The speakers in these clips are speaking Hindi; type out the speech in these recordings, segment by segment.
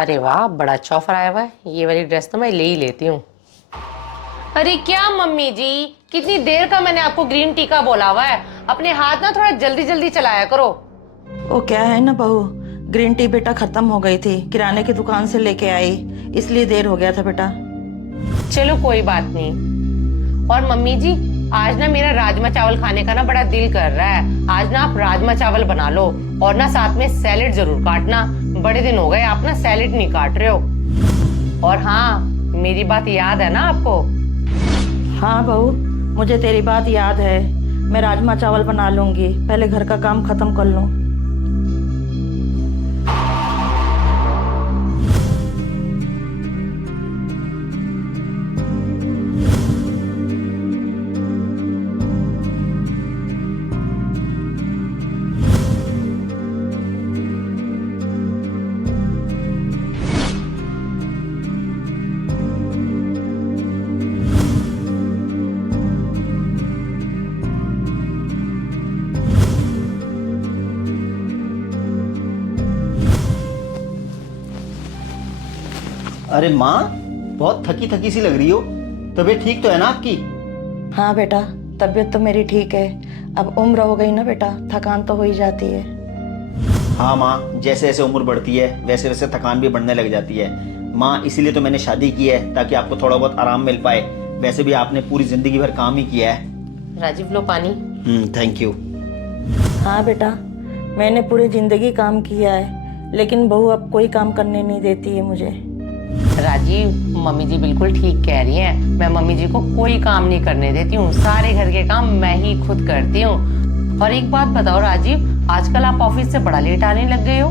अरे वाह, बड़ा अच्छा ऑफर आया हुआ है। ये वाली ड्रेस तो मैं ले ही लेती हूँ। अरे क्या मम्मी जी, कितनी देर का मैंने आपको ग्रीन टी का बोला हुआ है। अपने हाथ ना थोड़ा जल्दी जल्दी चलाया करो। वो क्या है ना बहू, ग्रीन टी बेटा खत्म हो गई थी, किराने की दुकान से लेके आई, इसलिए देर हो गया था बेटा। चलो कोई बात नहीं। और मम्मी जी, आज ना मेरा राजमा चावल खाने का ना बड़ा दिल कर रहा है। आज ना आप राजमा चावल बना लो और ना साथ में सैलेड जरूर काटना। बड़े दिन हो गए आप ना सैलेड नहीं काट रहे हो। और हाँ, मेरी बात याद है ना आपको? हाँ बहू, मुझे तेरी बात याद है। मैं राजमा चावल बना लूंगी, पहले घर का काम खत्म कर लूं। अरे माँ, बहुत थकी थकी सी लग रही हो। तबीयत ठीक तो है ना आपकी? हाँ बेटा, तबीयत तो मेरी ठीक है। अब उम्र हो गई ना बेटा, थकान तो हो ही जाती है। हाँ माँ, जैसे जैसे उम्र बढ़ती है वैसे वैसे थकान भी बढ़ने लग जाती है। माँ, इसीलिए तो मैंने शादी की है, ताकि आपको थोड़ा बहुत आराम मिल पाए। वैसे भी आपने पूरी जिंदगी भर काम ही किया है। राजीव लो पानी। Thank you. हाँ बेटा, मैंने पूरी जिंदगी काम किया है, लेकिन बहू अब कोई काम करने नहीं देती है मुझे। राजीव, मम्मी जी बिल्कुल ठीक कह रही हैं। मैं मम्मी जी को कोई काम नहीं करने देती हूँ। सारे घर के काम मैं ही खुद करती हूँ। और एक बात बताओ राजीव, आजकल आप ऑफिस से बड़ा लेट आने लग गए हो।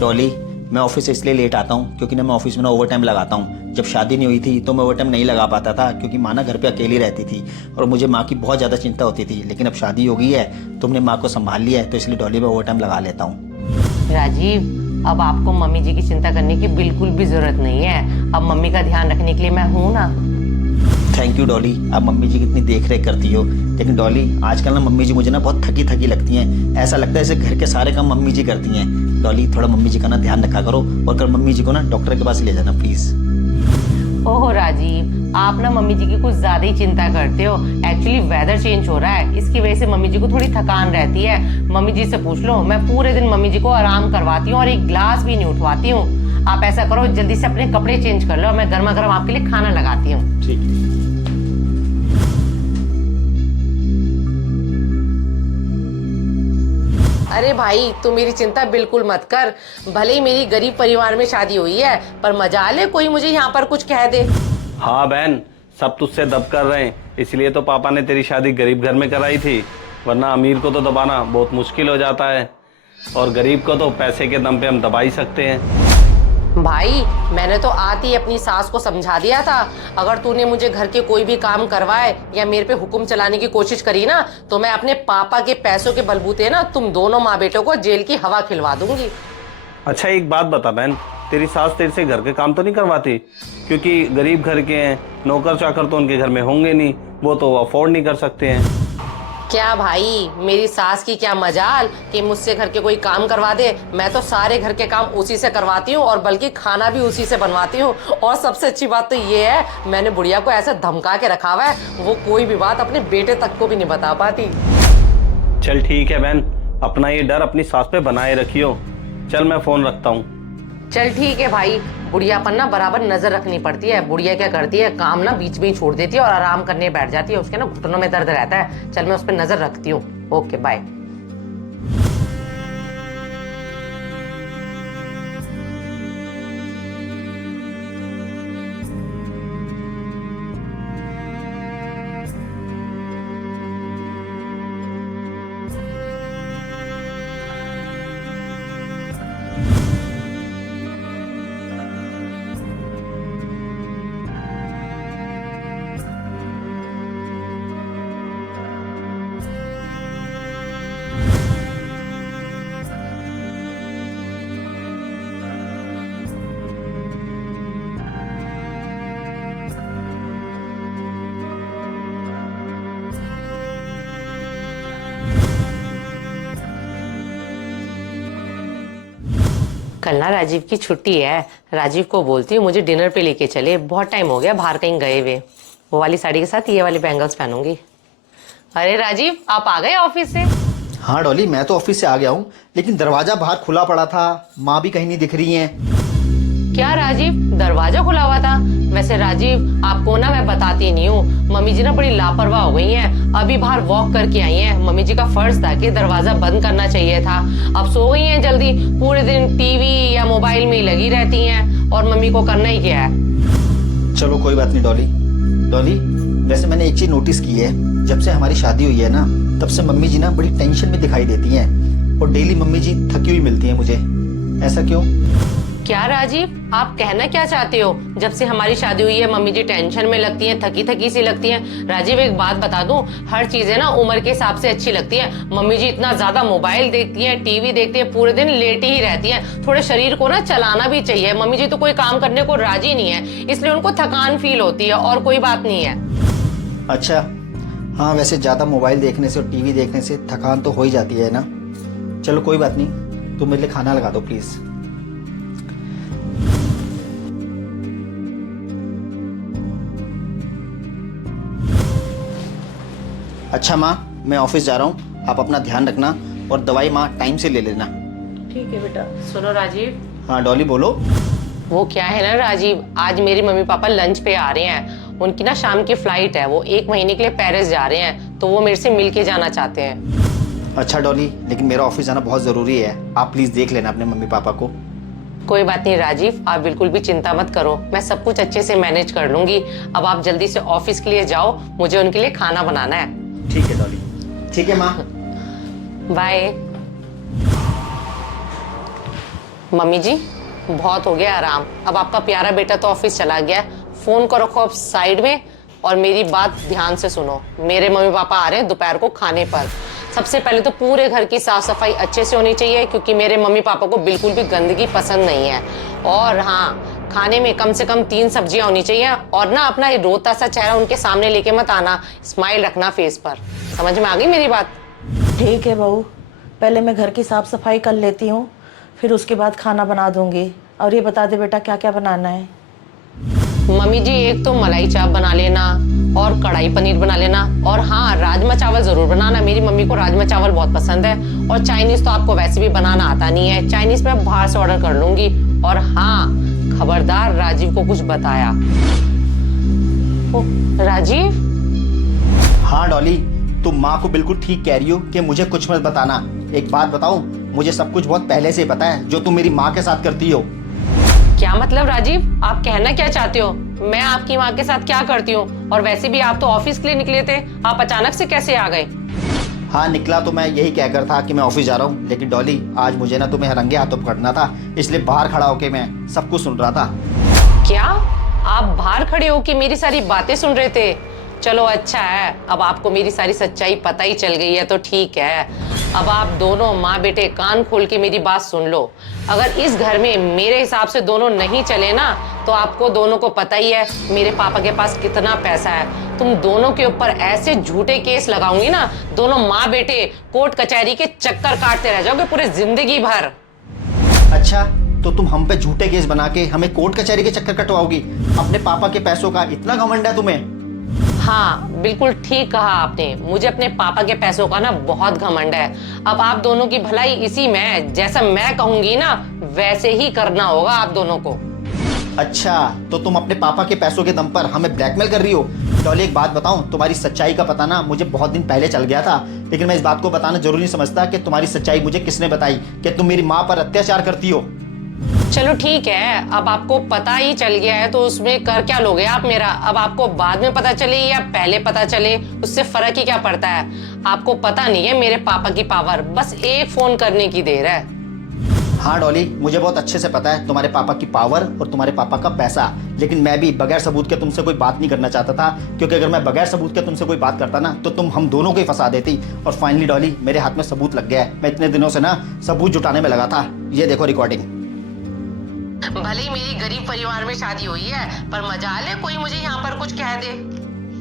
डॉली, मैं ऑफिस से इसलिए लेट आता हूँ क्योंकि ना मैं ऑफिस में ना ओवर टाइम लगाता हूँ। जब शादी नहीं हुई थी तो मैं ओवर टाइम नहीं लगा पाता था, क्योंकि माँ ना घर पे अकेली रहती थी और मुझे माँ की बहुत ज़्यादा चिंता होती थी। लेकिन अब शादी हो गई है, तुमने माँ को संभाल लिया है, तो इसलिए डॉली मैं ओवर टाइम लगा लेता हूँ। राजीव, अब आपको मम्मी जी की चिंता करने की बिल्कुल भी जरूरत नहीं है। अब मम्मी का ध्यान रखने के लिए मैं हूँ ना। थैंक यू डॉली, आप मम्मी जी की इतनी देख रेख करती हो। लेकिन डॉली, आजकल ना मम्मी जी मुझे ना बहुत थकी थकी लगती हैं। ऐसा लगता है जैसे घर के सारे काम मम्मी जी करती हैं। डॉली, थोड़ा मम्मी जी का ना ध्यान रखा करो, और कल मम्मी जी को ना डॉक्टर के पास ले जाना प्लीज। ओहो राजीव, आप ना मम्मी जी की कुछ ज्यादा ही चिंता करते हो। एक्चुअली वेदर चेंज हो रहा है, इसकी वजह से मम्मी जी को थोड़ी थकान रहती है। मम्मी जी से पूछ लो, मैं पूरे दिन मम्मी जी को आराम करवाती हूँ और एक ग्लास भी नहीं उठवाती हूँ। आप ऐसा करो, जल्दी से अपने कपड़े चेंज कर लो, मैं गर्मा गर्म आपके लिए खाना लगाती हूँ। ठीक है। अरे भाई, तू मेरी चिंता बिल्कुल मत कर। भले ही मेरी गरीब परिवार में शादी हुई है, पर मजाल है कोई मुझे यहाँ पर कुछ कह दे। हाँ बहन, सब तुझसे दब कर रहे हैं, इसलिए तो पापा ने तेरी शादी गरीब घर में कराई थी। वरना अमीर को तो दबाना बहुत मुश्किल हो जाता है, और गरीब को तो पैसे के दम पे हम दबा ही सकते हैं। भाई, मैंने तो आती ही अपनी सास को समझा दिया था, अगर तूने मुझे घर के कोई भी काम करवाए या मेरे पे हुक्म चलाने की कोशिश करी ना, तो मैं अपने पापा के पैसों के बलबूते ना तुम दोनों माँ बेटों को जेल की हवा खिलवा दूंगी। अच्छा एक बात बता बहन, तेरी सास तेरे से घर के काम तो नहीं करवाती? क्योंकि गरीब घर के हैं, नौकर चाकर तो उनके घर में होंगे नहीं, वो तो अफोर्ड नहीं कर सकते हैं। क्या भाई, मेरी सास की क्या मजाल कि मुझसे घर के कोई काम करवा दे। मैं तो सारे घर के काम उसी से करवाती हूँ, और बल्कि खाना भी उसी से बनवाती हूँ। और सबसे अच्छी बात तो ये है, मैंने बुढ़िया को ऐसे धमका के रखा हुआ है, वो कोई भी बात अपने बेटे तक को भी नहीं बता पाती। चल ठीक है बहन, अपना ये डर अपनी सास पे बनाए रखियो। चल मैं फोन रखता हूँ। चल ठीक है भाई, बुढ़िया पर ना बराबर नजर रखनी पड़ती है। बुढ़िया क्या करती है, काम ना बीच में ही छोड़ देती है और आराम करने बैठ जाती है। उसके ना घुटनों में दर्द रहता है। चल मैं उस पर नजर रखती हूँ। Okay bye. कल ना राजीव की छुट्टी है। राजीव को बोलती हूँ मुझे डिनर पे लेके चले, बहुत टाइम हो गया बाहर कहीं गए हुए। वो वाली साड़ी के साथ ये वाले बैंगल्स पहनूंगी। अरे राजीव, आप आ गए ऑफिस से? हाँ डॉली, मैं तो ऑफिस से आ गया हूँ, लेकिन दरवाजा बाहर खुला पड़ा था। माँ भी कहीं नहीं दिख रही हैं। क्या राजीव, दरवाजा खुला हुआ था? वैसे राजीव, आपको ना मैं बताती नहीं हूँ, मम्मी जी ना बड़ी लापरवाह हो गई हैं। अभी बाहर वॉक करके आई हैं। मम्मी जी का फर्ज था कि दरवाजा बंद करना चाहिए था। अब सो गई हैं जल्दी, पूरे दिन टीवी या मोबाइल में ही लगी रहती हैं, और मम्मी को करना ही क्या है। चलो कोई बात नहीं डॉली। डॉली, वैसे मैंने एक चीज नोटिस की है, जब से हमारी शादी हुई है ना, तब से मम्मी जी ना बड़ी टेंशन में दिखाई देती हैं, और डेली मम्मी जी थकी हुई मिलती हैं मुझे। ऐसा क्यों? क्या राजीव, आप कहना क्या चाहते हो? जब से हमारी शादी हुई है मम्मी जी टेंशन में लगती हैं, थकी थकी सी लगती हैं। राजीव एक बात बता दूं, हर चीजें ना उम्र के हिसाब से अच्छी लगती हैं। मम्मी जी इतना ज्यादा मोबाइल देखती हैं, टीवी देखती हैं, पूरे दिन लेटी ही रहती हैं। थोड़े शरीर को ना चलाना भी चाहिए। मम्मी जी तो कोई काम करने को राजी नहीं है, इसलिए उनको थकान फील होती है, और कोई बात नहीं है। अच्छा, हाँ वैसे ज़्यादा मोबाइल देखने से और टीवी देखने से थकान तो हो ही जाती है ना। चलो कोई बात नहीं, तुम मेरे लिए खाना लगा दो प्लीज़। अच्छा माँ, मैं ऑफिस जा रहा हूँ, आप अपना ध्यान रखना, और दवाई माँ टाइम से ले लेना। ठीक है बेटा। सुनो राजीव। हाँ डॉली बोलो। वो क्या है ना राजीव, आज मेरी मम्मी पापा लंच पे आ रहे हैं। उनकी ना शाम की फ्लाइट है, वो 1 महीने के लिए पेरिस जा रहे हैं, तो वो मेरे से मिल के जाना चाहते हैं। अच्छा डॉली, लेकिन मेरा ऑफिस जाना बहुत ज़रूरी है, आप प्लीज़ देख लेना अपने मम्मी पापा को। कोई बात नहीं राजीव, आप बिल्कुल भी चिंता मत करो, मैं सब कुछ अच्छे से मैनेज कर लूंगी। अब आप जल्दी से ऑफिस के लिए जाओ, मुझे उनके लिए खाना बनाना है। ठीक है डॉली। ठीक है माँ। बाय। मम्मी जी, बहुत हो गया आराम, अब आपका प्यारा बेटा तो ऑफिस चला गया। फोन को रखो अब साइड में, और मेरी बात ध्यान से सुनो। मेरे मम्मी पापा आ रहे हैं दोपहर को खाने पर। सबसे पहले तो पूरे घर की साफ सफाई अच्छे से होनी चाहिए, क्योंकि मेरे मम्मी पापा को बिल्कुल भी गंदगी पसंद नहीं है। और हाँ, खाने में कम से कम 3 सब्जियां होनी चाहिए, और ना अपना ये रोता सा चेहरा उनके सामने लेके मत आना, स्माइल रखना फेस पर। समझ में आ गई मेरी बात? ठीक है बहू, पहले मैं घर की साफ सफाई कर लेती हूँ, फिर उसके बाद खाना बना दूंगी। और ये बता दे बेटा, क्या क्या बनाना है? मम्मी जी, एक तो मलाई चाप बना लेना, और कढ़ाई पनीर बना लेना, और हाँ राजमा चावल जरूर बनाना, मेरी मम्मी को राजमा चावल बहुत पसंद है। और चाइनीज तो आपको वैसे भी बनाना आता नहीं है, चाइनीज मैं बाहर से ऑर्डर कर लूंगी। और हाँ, खबरदार राजीव को कुछ बताया। ओ, राजीव। हाँ डॉली, तुम माँ को बिल्कुल ठीक कह रही हो कि मुझे कुछ मत बताना। एक बात बताऊं, मुझे सब कुछ बहुत पहले से पता है, जो तुम मेरी माँ के साथ करती हो। क्या मतलब राजीव, आप कहना क्या चाहते हो? मैं आपकी माँ के साथ क्या करती हूँ? और वैसे भी आप तो ऑफिस के लिए निकले थे, आप अचानक से कैसे आ गए? हाँ निकला तो मैं यही कहकर था कि मैं ऑफिस जा रहा हूँ, लेकिन डॉली आज मुझे ना तुम्हें रंगे हाथों पकड़ना था, इसलिए बाहर खड़ा होके मैं सब कुछ सुन रहा था। क्या आप बाहर खड़े होके मेरी सारी बातें सुन रहे थे? चलो अच्छा है, अब आपको मेरी सारी सच्चाई पता ही चल गई है, तो ठीक है। अब आप दोनों माँ बेटे कान खोल के मेरी बात सुन लो। अगर इस घर में मेरे हिसाब से दोनों नहीं चले ना, तो आपको दोनों को पता ही है मेरे पापा के पास कितना पैसा है। तुम दोनों के ऊपर ऐसे झूठे केस लगाऊंगी ना, दोनों माँ बेटे कोर्ट कचहरी के चक्कर काटते रह जाओगे पूरे जिंदगी भर। अच्छा, तो तुम हम पे झूठे केस बना के हमें कोर्ट कचहरी के चक्कर कटवाओगी? अपने पापा के पैसों का इतना घमंड है तुम्हें? हाँ बिल्कुल ठीक कहा आपने, मुझे अपने पापा के पैसों का ना बहुत घमंड है। अब आप दोनों की भलाई इसी में है, जैसा मैं कहूंगी ना वैसे ही करना होगा आप दोनों को। अच्छा, तो तुम अपने पापा के पैसों के दम पर हमें ब्लैकमेल कर रही हो? डॉली एक बात बताऊं, तुम्हारी सच्चाई का पता ना मुझे बहुत दिन पहले चल गया था, लेकिन मैं इस बात को बताना जरूरी नहीं समझता कि तुम्हारी सच्चाई मुझे किसने बताई, कि तुम मेरी माँ पर अत्याचार करती हो। चलो ठीक है, अब आपको पता ही चल गया है, तो उसमें कर क्या लोगे आप मेरा? अब आपको बाद में पता चले या पहले पता चले, उससे फर्क ही क्या पड़ता है? आपको पता नहीं है मेरे पापा की पावर, बस एक फोन करने की देर है। हाँ डॉली, मुझे बहुत अच्छे से पता है तुम्हारे पापा की पावर और तुम्हारे पापा का पैसा, लेकिन मैं भी बगैर सबूत के तुमसे कोई बात नहीं करना चाहता था, क्योंकि अगर मैं बगैर सबूत के तुमसे कोई बात करता ना, तो तुम हम दोनों को ही फंसा देती। और फाइनली डॉली, मेरे हाथ में सबूत लग गया है। मैं इतने दिनों से ना सबूत जुटाने में लगा था। ये देखो रिकॉर्डिंग। भले ही मेरी गरीब परिवार में शादी हुई है, पर मजाल है कोई मुझे यहाँ पर कुछ कह दे।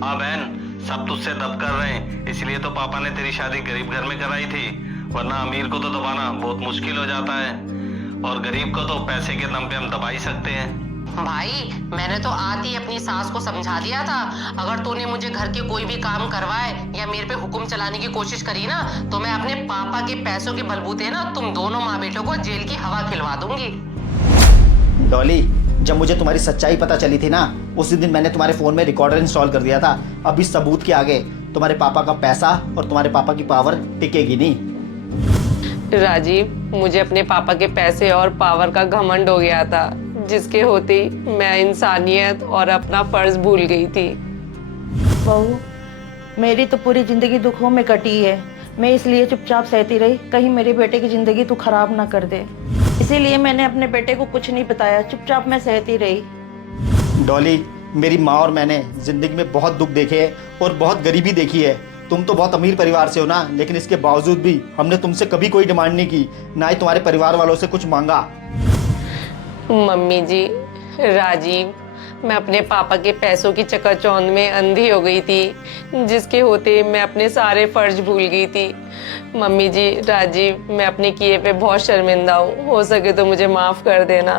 हाँ बहन, सब तुझसे दब कर रहे हैं, इसलिए तो पापा ने तेरी शादी गरीब घर में कराई थी, वरना अमीर को तो दबाना बहुत मुश्किल हो जाता है। और गरीब को तो पैसे के दम पे हम दबा ही सकते हैं। भाई मैंने तो आती ही अपनी सास को समझा दिया था, अगर तूने मुझे घर के कोई भी काम करवाए या मेरे पे हुक्म चलाने की कोशिश करी ना तो मैं अपने पापा के पैसों के बलबूते ना तुम दोनों माँ बेटों को जेल की हवा खिलवा दूंगी। डॉली, जब मुझे तुम्हारी सच्चाई पता चली थी ना, उसी दिन मैंने तुम्हारे फ़ोन में रिकॉर्डर इंस्टॉल कर दिया था। अब इस सबूत के आगे तुम्हारे पापा का पैसा और तुम्हारे पापा की पावर टिकेगी नहीं। राजीव, मुझे अपने पापा के पैसे और पावर का घमंड हो गया था, जिसके होते ही मैं इंसानियत और अपना फर्ज भूल गई थी। बहू, मेरी तो पूरी ज़िंदगी दुखों में कटी है। मैं इसलिए चुपचाप सहती रही, कहीं मेरे बेटे की ज़िंदगी तू खराब ना कर दे। इसीलिए मैंने अपने बेटे को कुछ नहीं बताया, चुपचाप मैं सहती रही। डॉली, मेरी माँ और मैंने ज़िंदगी में बहुत दुख देखे हैं और बहुत गरीबी देखी है। तुम तो बहुत अमीर परिवार से हो ना, लेकिन इसके बावजूद भी हमने तुमसे कभी कोई डिमांड नहीं की, ना ही तुम्हारे परिवार वालों से कुछ मांगा। मम्मी जी, राजीव, मैं अपने पापा के पैसों की चकाचौंध में अंधी हो गई थी, जिसके होते मैं अपने सारे फर्ज भूल गई थी। मम्मी जी, राजीव, मैं अपने किए पे बहुत शर्मिंदा हूँ, हो सके तो मुझे माफ़ कर देना।